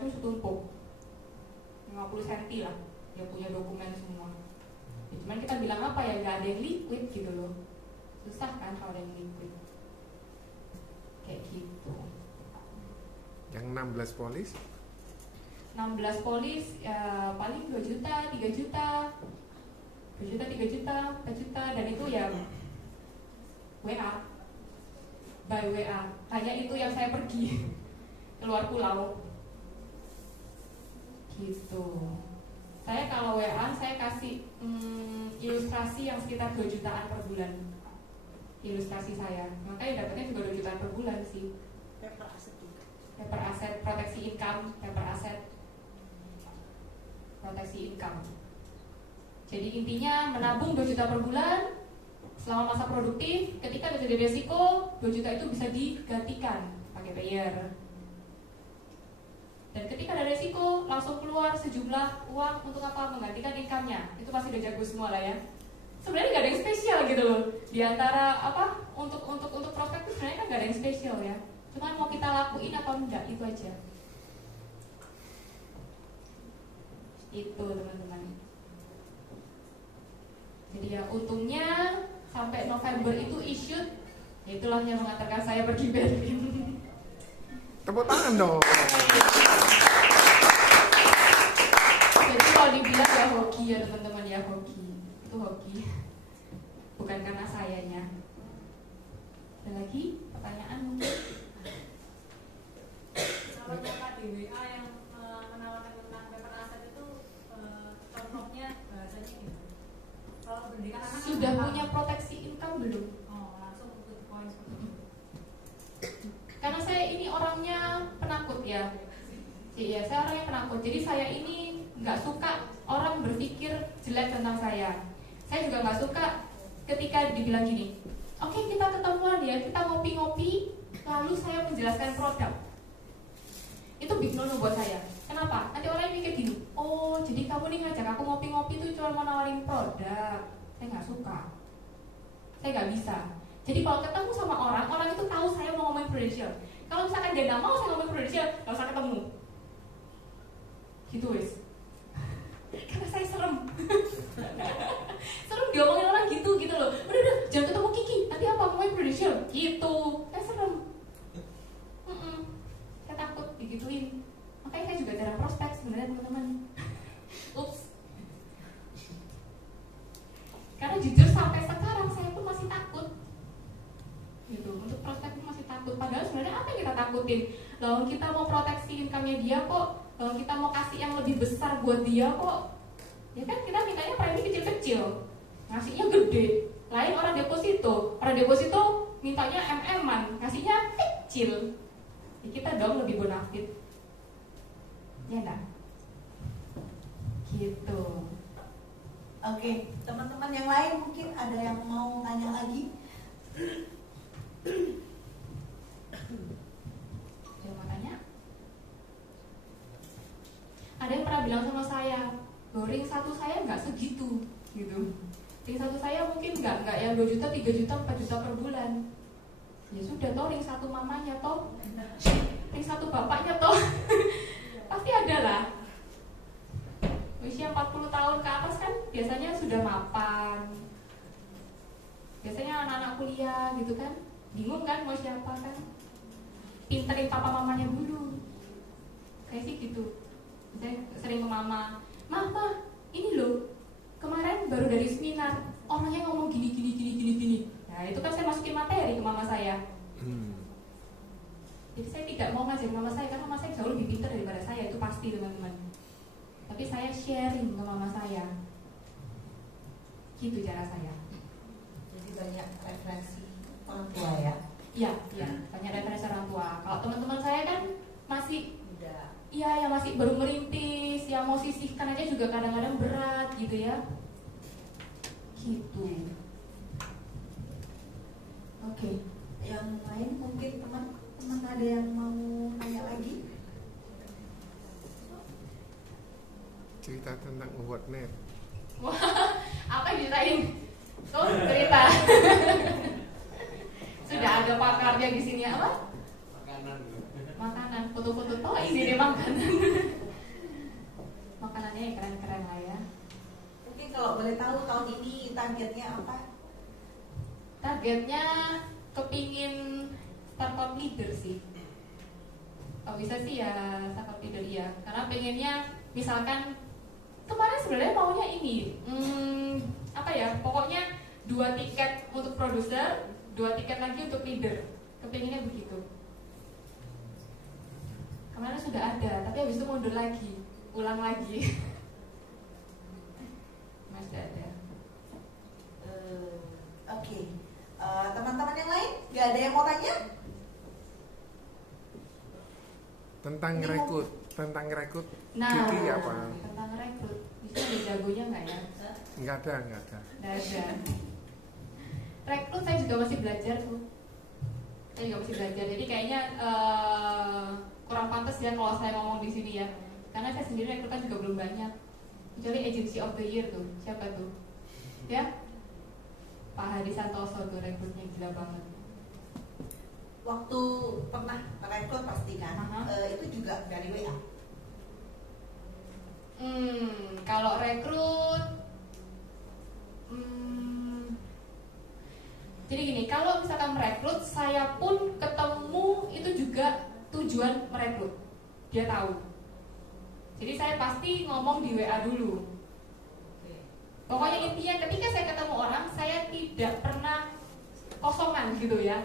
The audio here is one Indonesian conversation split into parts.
macam setumpuk 50 cm lah, dia punya dokumen semua. Ya, cuman kita bilang apa ya, nggak ada yang liquid gitu loh, susah kan kalau ada yang liquid kayak gitu. Yang 16 polis? 16 polis ya paling 2 juta, 3 juta, 2 juta, 3 juta, 4 juta, dan itu ya WA, by WA. Hanya itu yang saya pergi keluar pulau gitu. Saya kalau WA saya kasih ilustrasi yang sekitar 2 jutaan per bulan, ilustrasi saya, makanya dapatnya juga 2 jutaan per bulan sih. Paper aset juga. Paper aset, proteksi income, paper aset, proteksi income. Jadi intinya menabung 2 juta per bulan selama masa produktif. Ketika terjadi resiko, 2 juta itu bisa digantikan pakai payer. Dan ketika ada resiko, langsung keluar sejumlah uang untuk apa? Menggantikan income-nya. Itu pasti udah jago semua lah ya. Sebenarnya nggak ada yang spesial gitu loh. Di antara apa? Untuk prospek itu sebenarnya kan nggak ada yang spesial ya. Cuman mau kita lakuin atau enggak, itu aja. Itu teman-teman. Jadi ya untungnya sampai November itu issued. Itulah yang mengantarkan saya pergi Berlin. Tepuk tangan dong. Jadi kalau dibilang ya hoki ya teman-teman, ya hoki. Itu hoki. Bukan karena sayanya. Ada lagi pertanyaan mungkin? Kalau Bapak di WA yang menawarkan tentang paper aset itu contohnya bahasanya gimana? Kalau pendidikan anak Sudah punya proteksi income belum? Oh, langsung ke poin seperti itu. Karena saya ini orangnya penakut ya. Iya, saya orangnya penakut. Jadi saya ini nggak suka orang berpikir jelek tentang saya. Saya juga nggak suka ketika dibilang gini, oke, kita ketemuan ya, kita ngopi-ngopi, lalu saya menjelaskan produk. Itu big no-no buat saya. Kenapa? Nanti orang mikir gini, oh jadi kamu nih ngajak aku ngopi-ngopi itu cuma mau nawarin produk. Saya nggak suka. Saya nggak bisa. Jadi kalau ketemu sama orang, orang itu tahu saya mau ngomongin prudential. Kalau misalkan dia nggak mau saya ngomongin prudential, nggak usah ketemu. Gitu wes. Karena saya serem. Serem diomongin orang gitu loh. Udah, jangan ketemu Kiki. Nanti apa ngomongin prudential? Gitu. Saya serem. Saya takut digituin. Makanya saya juga jarang prospek sebenarnya teman-teman. Ups. Karena jujur sampai sekarang saya pun masih takut. Gitu, untuk prospek pun masih takut. Padahal sebenarnya apa yang kita takutin? Lalu kita mau proteksi income-nya dia kok. Lalu kita mau kasih yang lebih besar buat dia kok. Ya kan kita mintanya premi kecil-kecil, ngasihnya gede. Lain orang deposito mintanya MM-an, ngasihnya kecil. Ya kita dong lebih bonafit. Ya enggak? Gitu. Oke, teman-teman yang lain mungkin ada yang mau tanya lagi? Ada yang mau tanya? Ada yang pernah bilang sama saya, ring satu saya nggak segitu, gitu. Ring satu saya mungkin nggak yang 2 juta, 3 juta, 4 juta per bulan. Ya sudah toh, ring satu mamanya toh, ring satu bapaknya toh, pasti ada lah. Usia 40 tahun ke atas kan biasanya sudah mapan. Biasanya anak-anak kuliah gitu kan, bingung kan mau siapa kan. Pinterin papa mamanya dulu. Kayak sih gitu. Saya sering ke mama, Mama, ini loh, kemarin baru dari seminar, orangnya ngomong gini. Nah itu kan saya masukin materi ke mama saya. Jadi saya tidak mau ngajarin mama saya, karena mama saya jauh lebih pintar daripada saya, itu pasti teman-teman. Tapi saya sharing ke mama saya. Gitu cara saya. Jadi banyak referensi orang tua ya? Iya, banyak referensi orang tua. Kalau teman-teman saya kan masih iya, yang masih baru merintis, yang mau sisihkan aja juga kadang-kadang berat gitu ya. Gitu. Oke, yang lain mungkin teman-teman ada yang mau tanya lagi? Cerita tentang awardnet. Wah, apa yang diceritain? Tuh, cerita. Sudah ada pakarnya di sini apa? Makanan, foto-foto toh ini deh makanan. targetnya apa? Targetnya kepingin startup leader sih. Kalau bisa sih ya startup leader ya. Karena pengennya misalkan kemarin sebenarnya maunya ini, apa ya? Pokoknya 2 tiket untuk produser, 2 tiket lagi untuk leader. Kepengennya begitu. Kemarin sudah ada, tapi habis itu mundur lagi, ulang lagi. Masih ada. Oke. Teman-teman yang lain, nggak ada yang mau tanya? Tentang rekrut Nah, Kiki apa? tentang rekrut, bisa ada jagonya nggak ya? Nggak ada. Nggak ada. Rekrut saya juga masih belajar tuh. Saya juga masih belajar. Jadi kayaknya kurang pantas ya kalau saya ngomong di sini ya. Karena saya sendiri rekrutan juga belum banyak. Kecuali agency of the year tuh, siapa tuh? Ya, Pak Hadi Santoso tuh rekrutnya gila banget. Waktu pernah rekrut pasti kan? Itu juga dari WA. Kalau rekrut, jadi gini, kalau misalkan merekrut, saya pun ketemu itu juga tujuan merekrut. Dia tahu. Jadi saya pasti ngomong di WA dulu. Pokoknya intinya ketika saya ketemu orang, saya tidak pernah kosongan gitu ya.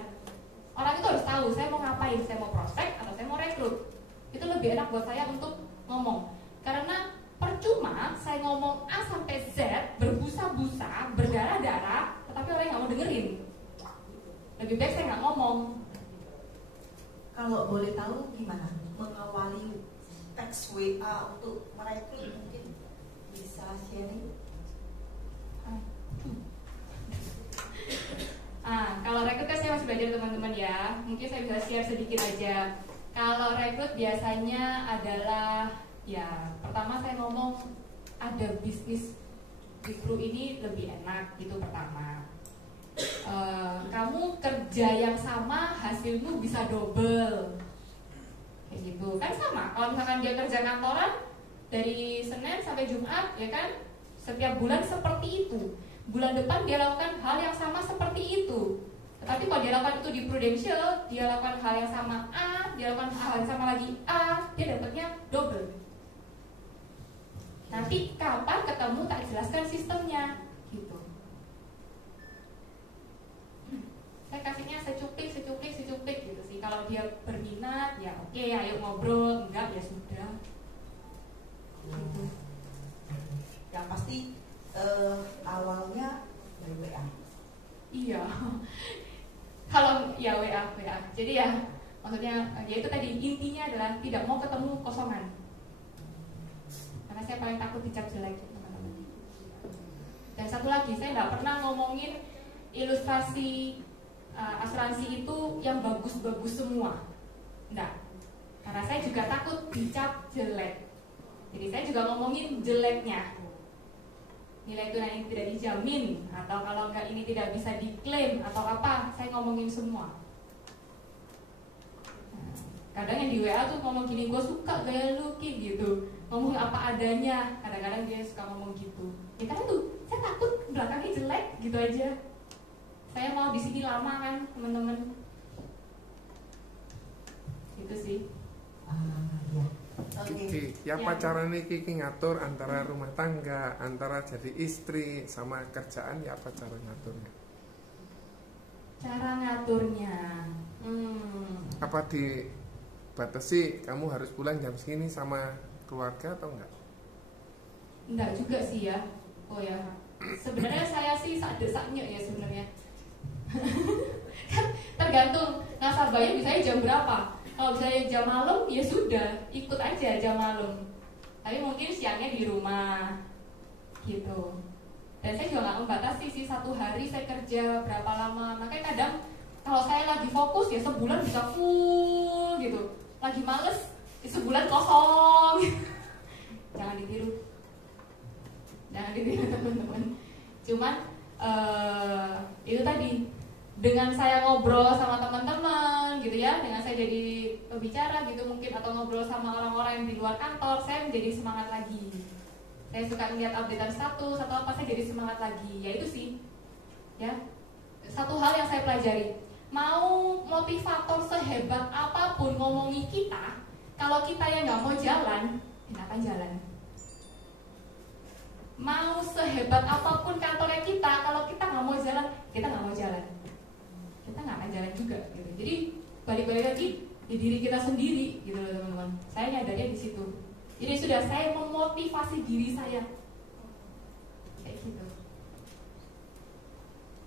Orang itu harus tahu saya mau ngapain, saya mau prospek atau saya mau rekrut. Itu lebih enak buat saya untuk ngomong. Karena percuma saya ngomong A sampai Z, berbusa-busa, berdarah-darah, tetapi orang nggak mau dengerin. Lebih baik saya nggak ngomong. Kalau boleh tahu gimana mengawali teks WA untuk merekrut, mungkin bisa sharing? Kalau rekrut kan saya masih belajar teman-teman ya. Mungkin saya bisa share sedikit aja. Kalau rekrut biasanya adalah ya pertama saya ngomong ada bisnis di kru ini lebih enak, itu pertama. Kamu kerja yang sama hasilmu bisa double kayak gitu kan. Sama kalau misalkan dia kerja kantoran dari Senin sampai Jumat ya kan, setiap bulan seperti itu, bulan depan dia lakukan hal yang sama seperti itu. Tetapi kalau dia lakukan itu di Prudential, dia lakukan hal yang sama A, dia lakukan hal yang sama lagi A, dia dapatnya double. Nanti kapan ketemu tak jelaskan sistemnya gitu. Saya kasihnya secuplik gitu sih. Kalau dia berminat ya oke, ayo ngobrol, enggak ya sudah gitu. Yang pasti awalnya dari WA. Iya. Kalau ya WA. Jadi ya maksudnya ya itu tadi intinya adalah tidak mau ketemu kosongan. Karena saya paling takut dicap jelek teman-teman. Dan satu lagi, saya nggak pernah ngomongin ilustrasi asuransi itu yang bagus-bagus semua. Enggak. Karena saya juga takut dicap jelek. Jadi saya juga ngomongin jeleknya. Nilai tunai ini tidak dijamin, atau kalau enggak ini tidak bisa diklaim atau apa, saya ngomongin semua. Kadang yang di WA tuh ngomong gini, gue suka gaya lu Ki gitu, ngomong apa adanya. Kadang-kadang dia suka ngomong gitu. Ya karena tuh saya takut belakangnya jelek gitu aja. Saya mau di sini lama kan teman-teman. Itu sih. Ya. Kiki, ya Ya. pacaran nih Kiki ngatur antara rumah tangga, antara jadi istri sama kerjaan, ya apa cara ngaturnya? Cara ngaturnya, Apa dibatasi kamu harus pulang jam segini sama keluarga atau enggak? enggak juga sih ya. Oh ya, sebenarnya saya sih sak-desaknya ya sebenarnya. Kan tergantung nasabahnya bisanya jam berapa. Kalau misalnya jam malam ya sudah ikut aja jam malam. Tapi mungkin siangnya di rumah gitu. Dan saya juga nggak membatasi sih satu hari saya kerja berapa lama. Makanya kadang kalau saya lagi fokus ya sebulan bisa full gitu. Lagi males ya sebulan kosong. Jangan ditiru teman-teman. Cuman itu tadi, dengan saya ngobrol sama teman-teman gitu ya, dengan saya jadi pembicara gitu mungkin, atau ngobrol sama orang-orang yang di luar kantor, saya menjadi semangat lagi. saya suka lihat updatean status atau apa, saya jadi semangat lagi. Ya itu sih, ya satu hal yang saya pelajari, mau motivator sehebat apapun ngomongi kita, kalau kita yang nggak mau jalan, kenapa jalan? Mau sehebat apapun kantornya kita, kalau kita nggak mau jalan, kita nggak mau jalan, kita nggak akan jalan juga gitu. Jadi balik-balik lagi di diri kita sendiri gitu loh teman-teman. Saya nyadarnya di situ. Jadi sudah saya memotivasi diri saya kayak gitu.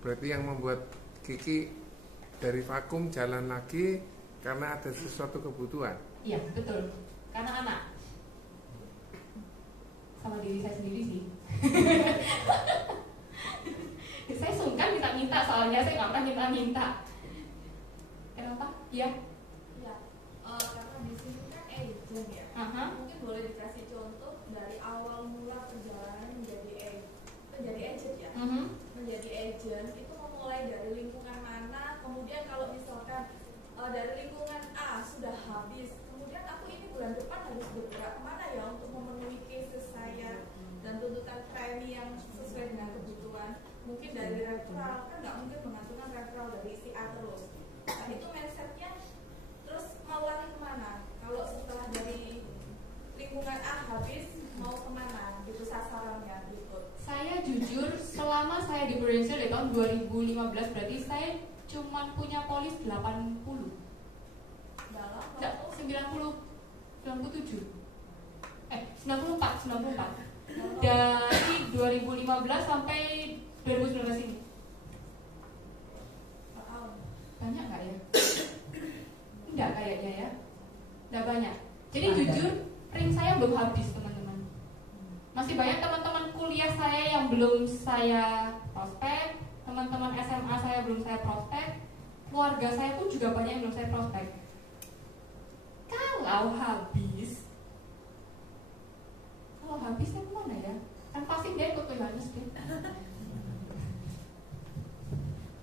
Berarti yang membuat Kiki dari vakum jalan lagi karena ada sesuatu kebutuhan. Iya betul, karena anak sama diri saya sendiri sih. Saya sungkan minta-minta, soalnya saya nggak pernah minta-minta. Kenapa? Iya. Ya, karena di sini kan agent ya. Mungkin boleh dikasih contoh dari awal mula perjalanan menjadi agent ya. Menjadi agent itu memulai dari lingkungan mana, kemudian kalau misalkan dari lingkungan A sudah habis, kemudian aku ini bulan depan harus bergerak kemana ya untuk memenuhi cases saya dan tuntutan klien yang sesuai dengan kebutuhan. Mungkin dari referral, kan nggak mungkin menggantungkan referral dari si A terus. Nah itu mindsetnya. Terus mau lari kemana? Kalau setelah dari lingkungan A habis, mau kemana? Gitu sasarannya gitu. Saya jujur, selama saya di Prudential di tahun 2015, berarti saya cuma punya polis 80. Dalam Enggak, 97. 94. Dari 2015 sampai 2019 ini. Banyak nggak ya? Enggak kayaknya ya. Enggak banyak. Jadi jujur, ring saya belum habis teman-teman. Masih banyak teman-teman kuliah saya yang belum saya prospek, teman-teman SMA saya belum saya prospek, keluarga saya pun juga banyak yang belum saya prospek. Kalau habis saya kemana ya? Kan pasti dia ikut ke Yohanes deh.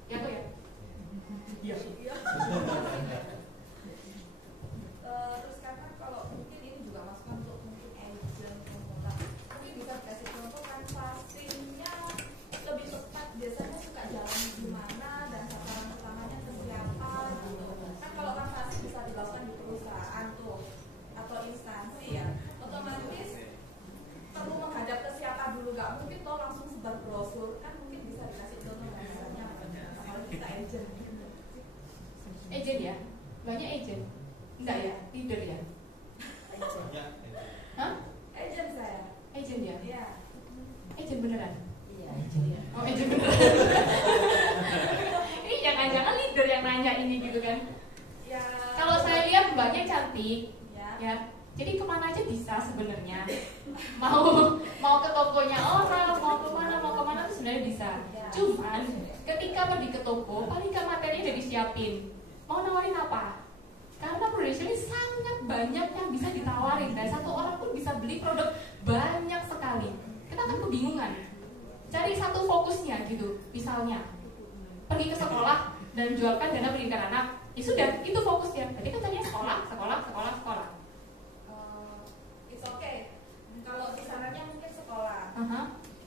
Ya kok ya? Iya. Terus karena kalau mungkin ini juga masukan untuk mungkin agent pemula, mungkin bisa kasih contoh kan passingnya lebih tepat biasanya suka jalan di mana dan sasaran utamanya ke siapa gitu. Kan kalau kan passing bisa dilakukan di perusahaan tuh atau instansi ya, otomatis perlu menghadap ke siapa dulu, nggak mungkin toh langsung sebar brosur, kan mungkin bisa dikasih contoh misalnya apalagi kita agent. Agent ya? Banyak agent? Enggak ya? Leader ya? Hah? Agent saya. Agent ya? Iya. Agent beneran? Iya, iya. Oh agent beneran. Ini jangan-jangan leader yang nanya ini gitu kan? Ya. Kalau saya lihat mbaknya cantik, Ya. ya. Jadi kemana aja bisa sebenarnya. Mau ke tokonya orang, mau kemana tuh sebenarnya bisa. Cuman ketika pergi ke toko, paling nggak materinya udah disiapin. Mau nawarin apa? Karena Prudential ini sangat banyak yang bisa ditawarin dan satu orang pun bisa beli produk banyak sekali. Kita kan kebingungan. Cari satu fokusnya gitu. Misalnya pergi ke sekolah dan jualkan dana pendidikan anak. Ya sudah, itu fokusnya. Tadi kan tadinya sekolah. It's okay. Kalau kisarannya mungkin sekolah.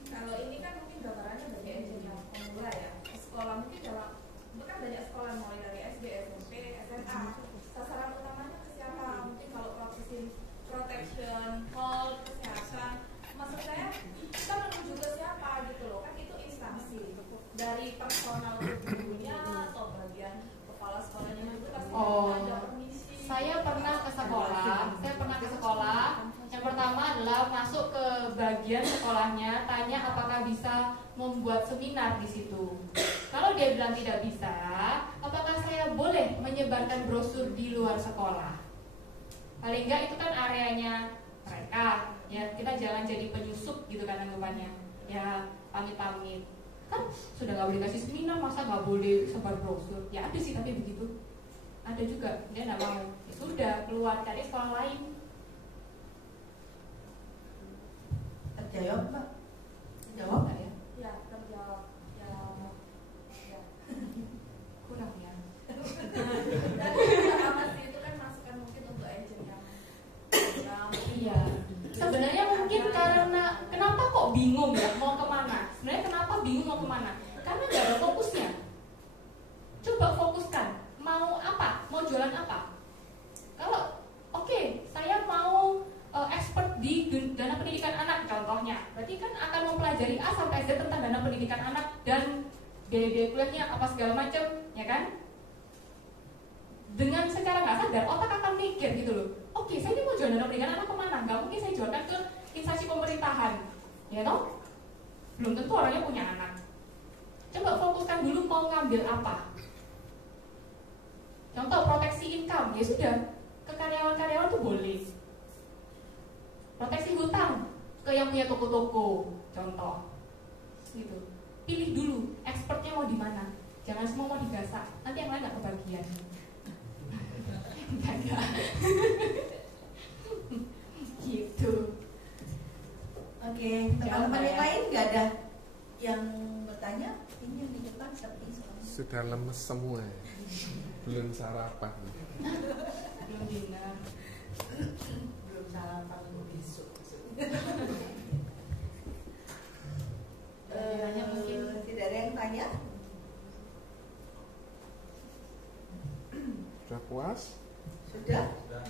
Kalau ini kan mungkin gambarannya bagi agent yang pemula ya. Sekolah mungkin kan banyak sekolah mulai dari SD, SMP, SMA. Sasaran utamanya ke siapa? Mungkin kalau profesi protection, hall, kesehatan. Maksud saya kita menuju ke siapa gitu loh. Kan itu instansi. Dari personal gurunya atau bagian kepala sekolahnya itu pasti ada permisi. Saya pernah ke sekolah. Yang pertama adalah masuk ke bagian sekolahnya, tanya apakah bisa membuat seminar di situ. Kalau dia bilang tidak bisa, apakah saya boleh menyebarkan brosur di luar sekolah? Paling enggak itu kan areanya mereka, ya kita jangan jadi penyusup gitu kan anggapannya. Ya pamit-pamit. Kan sudah nggak boleh kasih seminar, masa nggak boleh sebar brosur? Ya ada sih tapi begitu. Ada juga dia nggak mau. Ya sudah keluar cari sekolah lain. Terjawab Mbak? Jawab nggak ya? Ya terjawab. Ya. Kurang ya. Dan juga sih itu kan masukan mungkin untuk agent yang Iya. Sebenarnya mungkin karena kenapa bingung ya mau kemana. Sebenarnya kenapa bingung mau kemana? Karena nggak ada fokusnya. Coba fokuskan, mau apa? Mau jualan apa? Kalau oke, saya mau expert di dana pendidikan anak contohnya, berarti kan akan mempelajari A sampai Z tentang dana pendidikan anak dan biaya kuliahnya apa segala macam, ya kan? Dengan secara nggak sadar otak akan mikir gitu loh. Oke, saya ini mau jual dana pendidikan anak kemana? Nggak mungkin saya jualkan ke instansi pemerintahan, ya toh? Belum tentu orangnya punya anak. Coba fokuskan dulu mau ngambil apa. Contoh proteksi income, ya sudah, ke karyawan-karyawan tuh boleh. Proteksi hutang ke yang punya toko-toko, contoh, gitu. Pilih dulu expertnya mau di mana. Jangan semua mau digasak, nanti yang lain nggak kebagian. Enggak. Gitu. Oke, teman-teman yang lain nggak ada yang bertanya? Ini yang di depan seperti sudah lemes semua, belum sarapan. Belum dinner. belum sarapan untuk besok. Mungkin tidak ada yang tanya? Sudah puas? Sudah? Sudah.